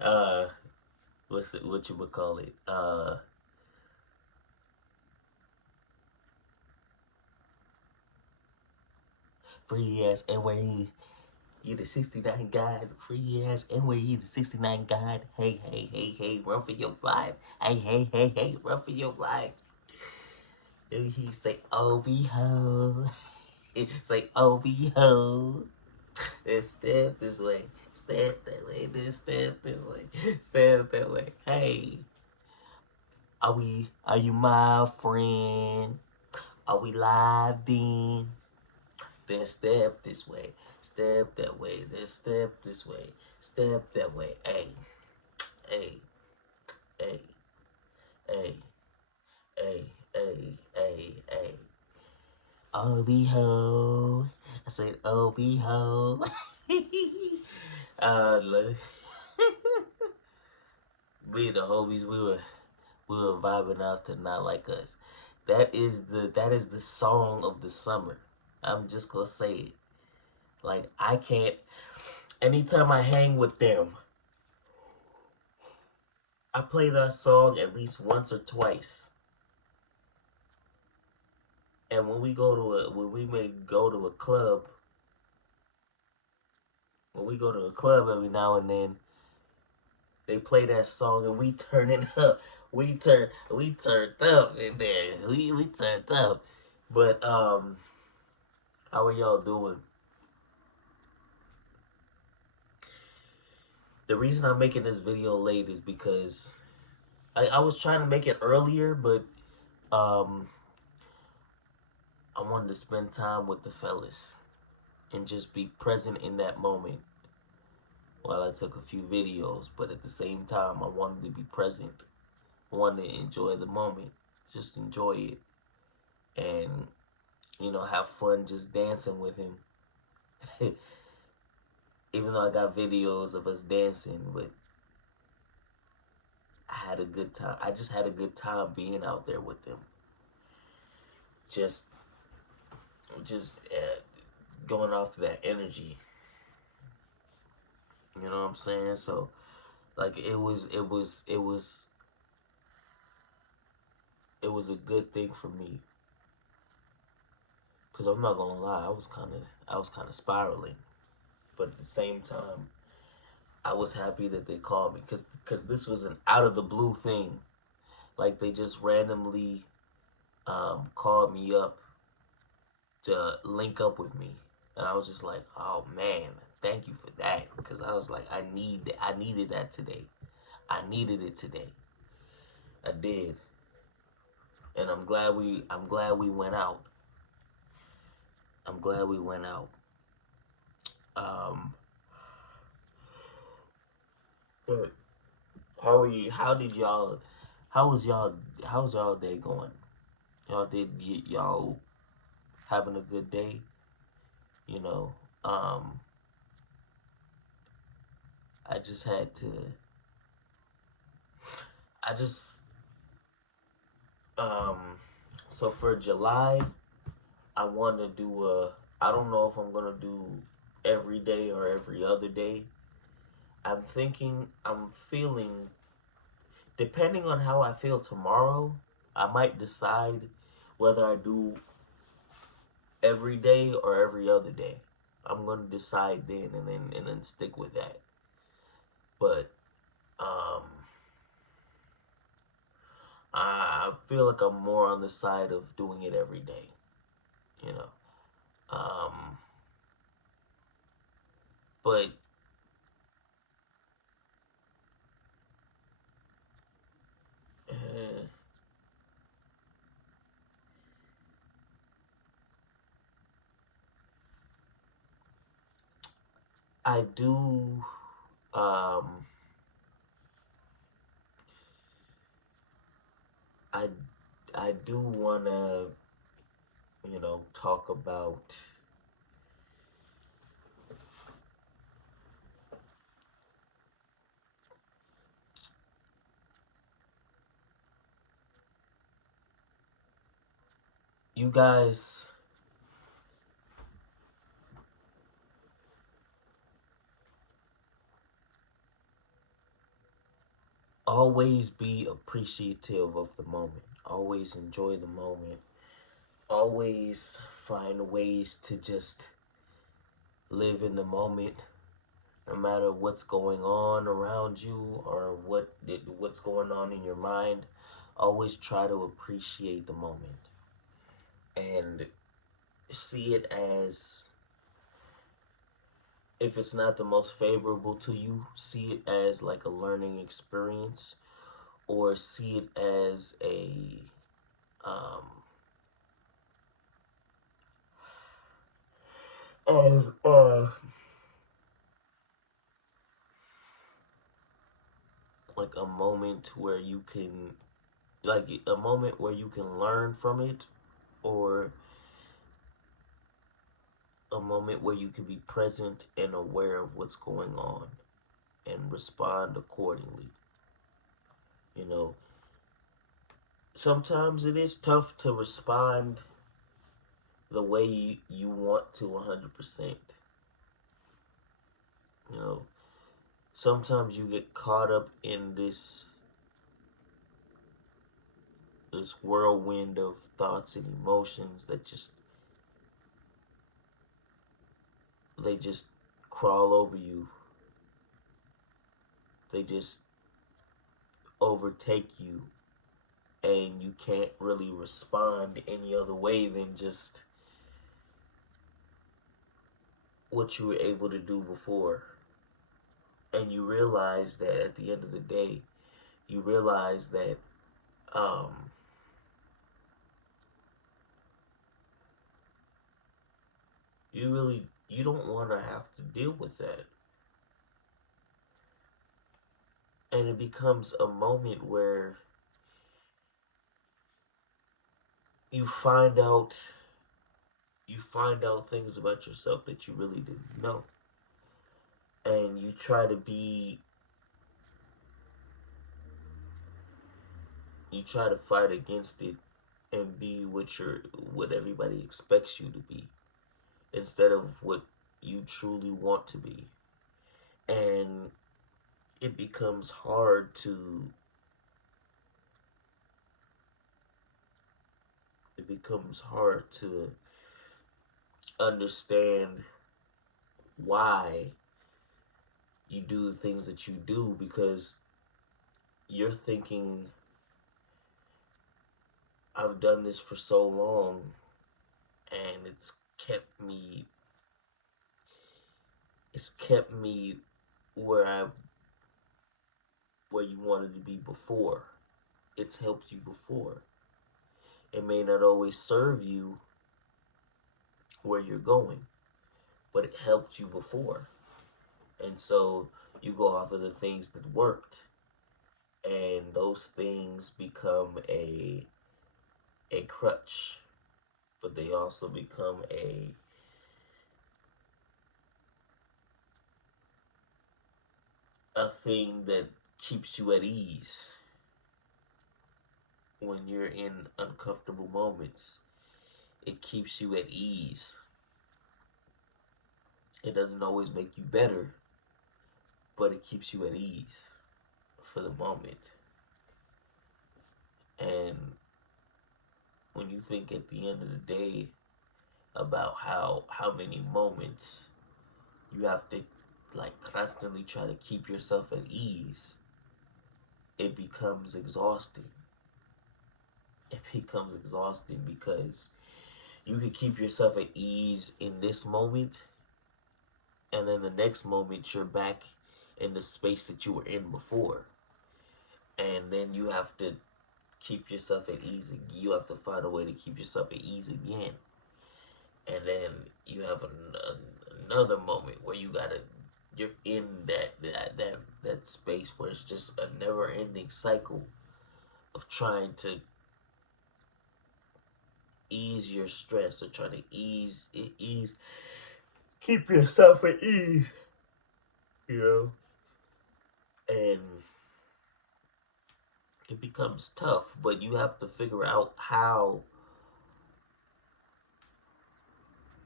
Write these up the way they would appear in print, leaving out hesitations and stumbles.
uh, what you would call it? Free ass and where he the 69 God, free ass and where he the 69 God. Hey, hey, hey, hey, run for your life. Hey, hey, hey, hey, run for your life. And he say, oh, behold. Say, oh, behold. And step this way. Step that way. Then step this way. Step that way. Hey, are you my friend? Are we live then? Then step this way. Step that way. Then step this way. Step that way. Hey, hey, hey, hey, hey, hey, hey, hey. Oh, behold. I said, oh, behold. Look. Me and the homies, we were vibing out to Not Like Us. That is the song of the summer. I'm just gonna say it. Like I can't. Anytime I hang with them, I play that song at least once or twice. And when we may go to a club, when we go to a club every now and then, they play that song and we turn it up. We turned up in there. We turned up. But how are y'all doing? The reason I'm making this video late is because I was trying to make it earlier, but um I wanted to spend time with the fellas and just be present in that moment while I took a few videos. But at the same time, I wanted to be present. I wanted to enjoy the moment, just enjoy it, and have fun just dancing with him. Even though I got videos of us dancing, but I had a good time. I just had a good time being out there with them. Just, just going off that energy. You know what I'm saying? So, like, it was a good thing for me. Cause I'm not gonna lie, I was kind of spiraling, but at the same time, I was happy that they called me, cause this was an out of the blue thing. Like they just randomly called me up to link up with me, and I was just like, oh man, thank you for that, because I was like, I needed that today. I needed it today. I did, and I'm glad we went out. I'm glad we went out. Um, but how are you? How did y'all? How was y'all? How's y'all day going? Y'all having a good day? You know, um, I just had to. I just um. So for July, I want to do a. I don't know if I'm gonna do every day or every other day. I'm thinking. I'm feeling. Depending on how I feel tomorrow, I might decide whether I do every day or every other day. I'm gonna decide then and then stick with that. But um I feel like I'm more on the side of doing it every day, you know. Um but uh, I do um I I do wanna, talk about you guys. always be appreciative of the moment. Always enjoy the moment. Always find ways to just live in the moment, no matter what's going on around you or what's going on in your mind. Always try to appreciate the moment and see it as, if it's not the most favorable to you, see it as like a learning experience, or see it as a um as like a moment where you can, like a moment where you can learn from it, or a moment where you can be present and aware of what's going on and respond accordingly. You know, sometimes it is tough to respond the way you want to 100%. You know, sometimes you get caught up in this whirlwind of thoughts and emotions that just crawl over you. They just overtake you, and you can't really respond any other way than just what you were able to do before. And you realize that at the end of the day, you realize that um, you don't want to have to deal with that. And it becomes a moment where you find out you find out things about yourself that you really didn't know. And you try to fight against it and be what everybody expects you to be, instead of what you truly want to be. And it becomes hard to understand why you do the things that you do, because you're thinking, I've done this for so long and it's kept me where I where you wanted to be before. It's helped you before. It may not always serve you where you're going, but it helped you before. And so you go off of the things that worked, and those things become a crutch, but they also become a thing that keeps you at ease when you're in uncomfortable moments. It keeps you at ease. It doesn't always make you better, but it keeps you at ease for the moment. And when you think at the end of the day about how many moments you have to like constantly try to keep yourself at ease, it becomes exhausting. It becomes exhausting because you can keep yourself at ease in this moment, and then the next moment you're back in the space that you were in before. And then you have to keep yourself at ease. You have to find a way to keep yourself at ease again. And then you have another moment where you're in that space where it's just a never-ending cycle of trying to ease your stress, or trying to keep yourself at ease, you know. And it becomes tough, but you have to figure out how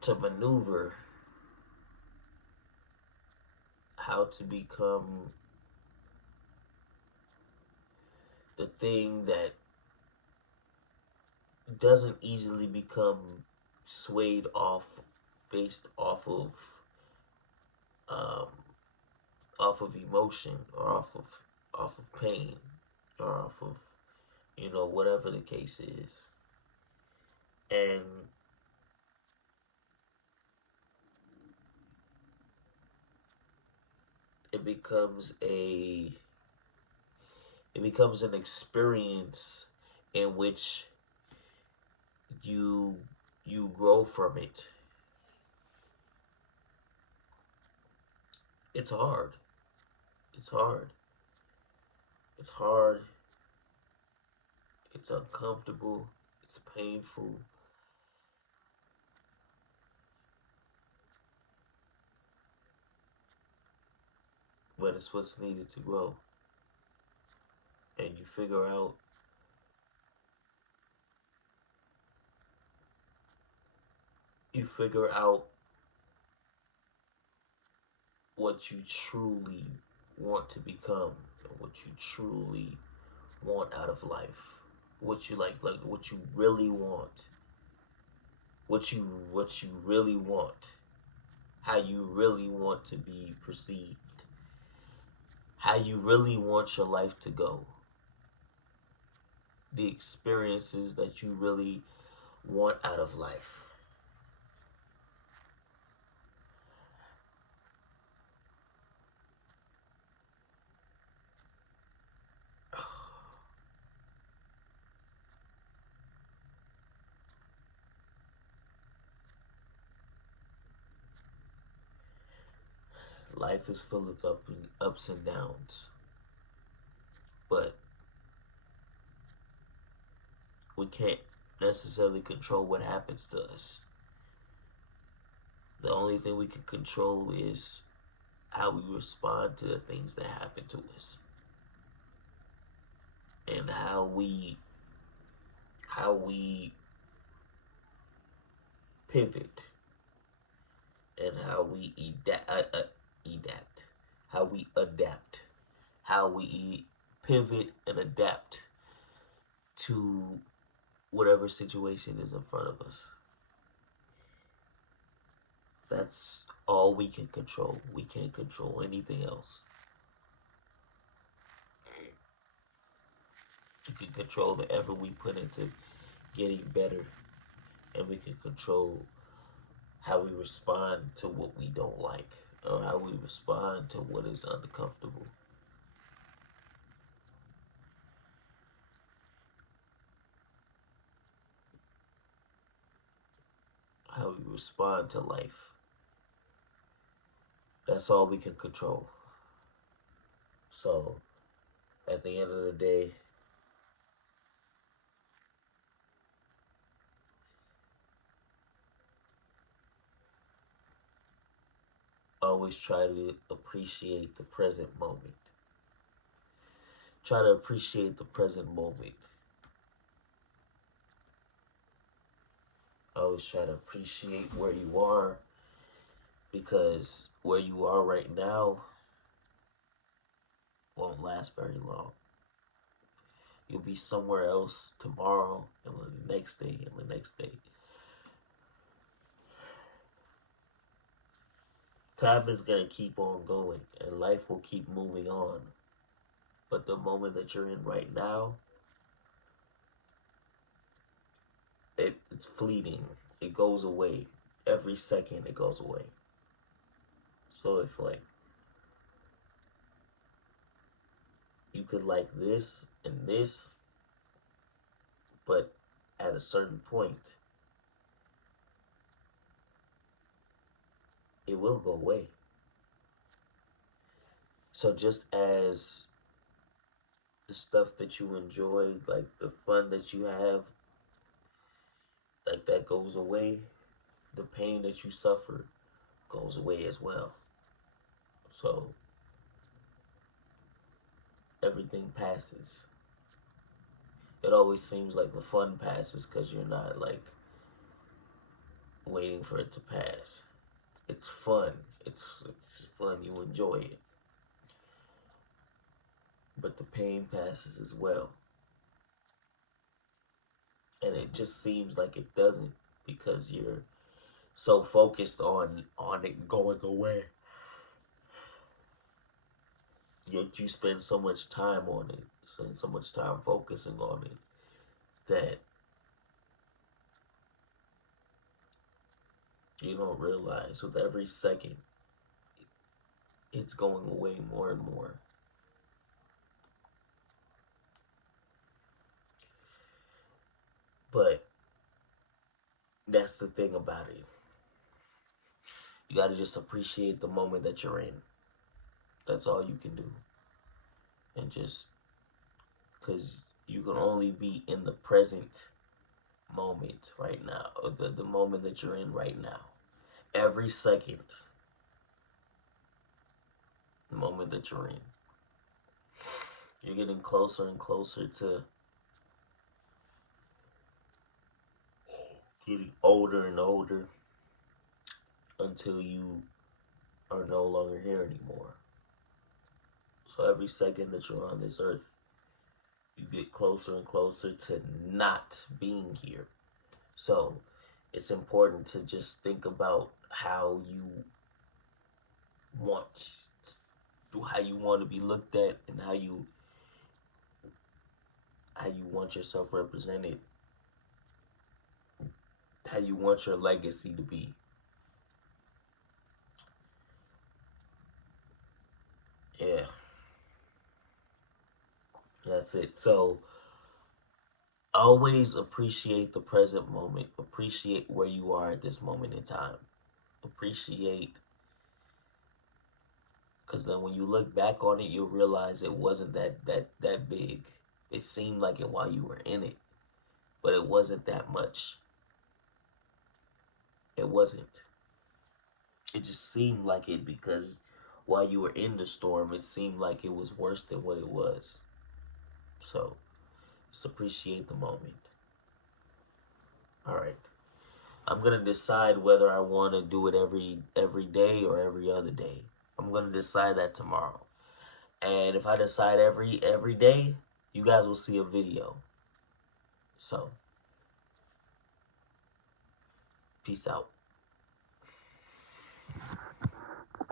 to maneuver, how to become the thing that doesn't easily become swayed off based um, off of emotion or off of pain or off of whatever the case is. And it becomes a it becomes an experience in which you you grow from it. It's hard. It's hard. It's hard. It's uncomfortable. It's painful. But it's what's needed to grow. And you figure out what you truly want to become and what you truly want out of life. What you like what you really want. What you really want. How you really want to be perceived. How you really want your life to go. The experiences that you really want out of life. Life is full of ups and downs, but we can't necessarily control what happens to us. The only thing we can control is how we respond to the things that happen to us and how we pivot and how we adapt, how we adapt, how we pivot and adapt to whatever situation is in front of us. That's all we can control. We can't control anything else. We can control the effort we put into getting better, and we can control how we respond to what we don't like or how we respond to what is uncomfortable. How we respond to life. That's all we can control. So, at the end of the day, always try to appreciate the present moment. Try to appreciate the present moment. Always try to appreciate where you are because where you are right now won't last very long. You'll be somewhere else tomorrow and the next day and the next day. Time is going to keep on going and life will keep moving on. But the moment that you're in right now, it's fleeting. It goes away. Every second it goes away. So if like you could like this and this, but at a certain point, it will go away. So just as the stuff that you enjoy, like the fun that you have, like that goes away, the pain that you suffer goes away as well. So everything passes. It always seems like the fun passes because you're not like waiting for it to pass. It's fun. It's fun. You enjoy it. But the pain passes as well. and it just seems like it doesn't because you're so focused on it going away. Yet you spend so much time on it, spend so much time focusing on it that you don't realize with every second it's going away more and more. But that's the thing about it. You got to just appreciate the moment that you're in. That's all you can do. And just because you can only be in the present moment right now, or the moment that you're in right now. Every second, the moment that you're in, you're getting closer and closer to getting older and older until you are no longer here anymore. So every second that you're on this earth, you get closer and closer to not being here. So it's important to just think about want how you want to be looked at and how you want yourself represented, how you want your legacy to be. Yeah, that's it. So always appreciate the present moment. Appreciate where you are at this moment in time. Appreciate, because then when you look back on it, you'll realize it wasn't that big. It seemed like it while you were in it, but it wasn't that much. It wasn't. It just seemed like it because while you were in the storm, it seemed like it was worse than what it was. So just appreciate the moment. All right. I'm gonna decide whether I want to do it every day or every other day. I'm gonna decide that tomorrow. And if I decide every day, you guys will see a video. So, peace out.